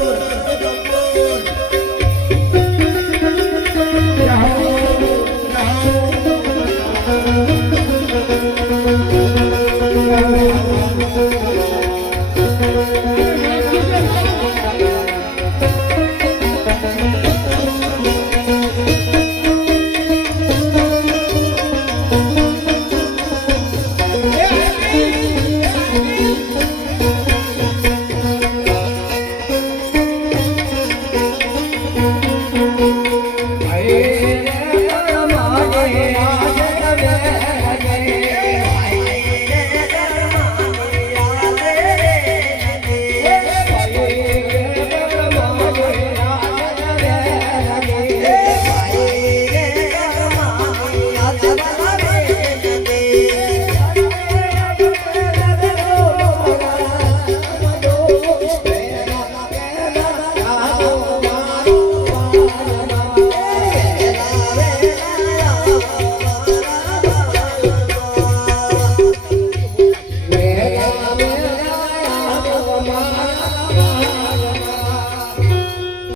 mơ, đông mơ. Dada